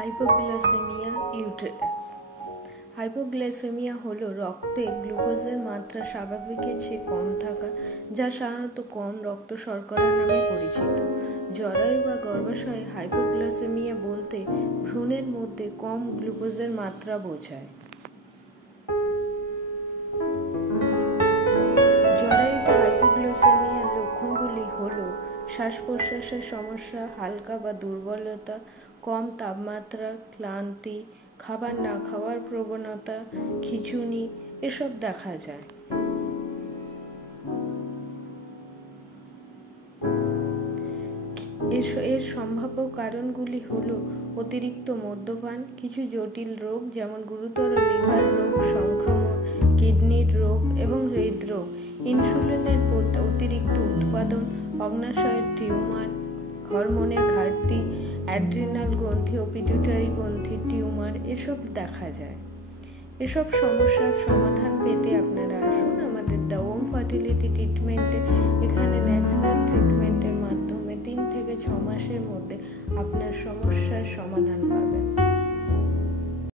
Hypoglycaemia uterus. Hypoglycaemia হলো রক্তে গ্লুকোজের মাত্রা স্বাভাবিকের চেয়ে কম থাকা, যা সাধারণত কম রক্ত শর্করা নামে পরিচিত। জরায়ু বা গর্ভাশয়ে হাইপোগ্লাইসেমিয়া বলতে ভ্রূণের মধ্যে কম গ্লুকোজের মাত্রা বোঝায়। জরায়ুতে হাইপোগ্লাইসেমিয়ার লক্ষণগুলি হলো শ্বাস-প্রশ্বাসের সমস্যা, হালকা বা দুর্বলতা, কম তাপমাত্রা, ক্লান্তি, খাবার না খাওয়ার প্রবণতা, খিঁচুনি এসব দেখা যায়। এর সম্ভাব্য কারণগুলি হলো অতিরিক্ত মদ্যপান, কিছু জটিল রোগ যেমন গুরুতর লিভার রোগ, সংক্রমণ, কিডনির রোগ এবং হৃদরোগ, ইনসুলিনের অতিরিক্ত উৎপাদন, অগ্নাশয়ের টিউমার, হরমোনের ঘাটতি, অ্যাড্রিনাল গ্রন্থি ও পিটুইটারি গ্রন্থির টিউমার এসব দেখা যায়। এসব সমস্যার সমাধান পেতে আপনারা আসুন আমাদের দ্য ওম ফার্টিলিটি ট্রিটমেন্টে। এখানে ন্যাচারাল ট্রিটমেন্টের মাধ্যমে 3 থেকে 6 মাসের মধ্যে আপনার সমস্যার সমাধান পাবেন।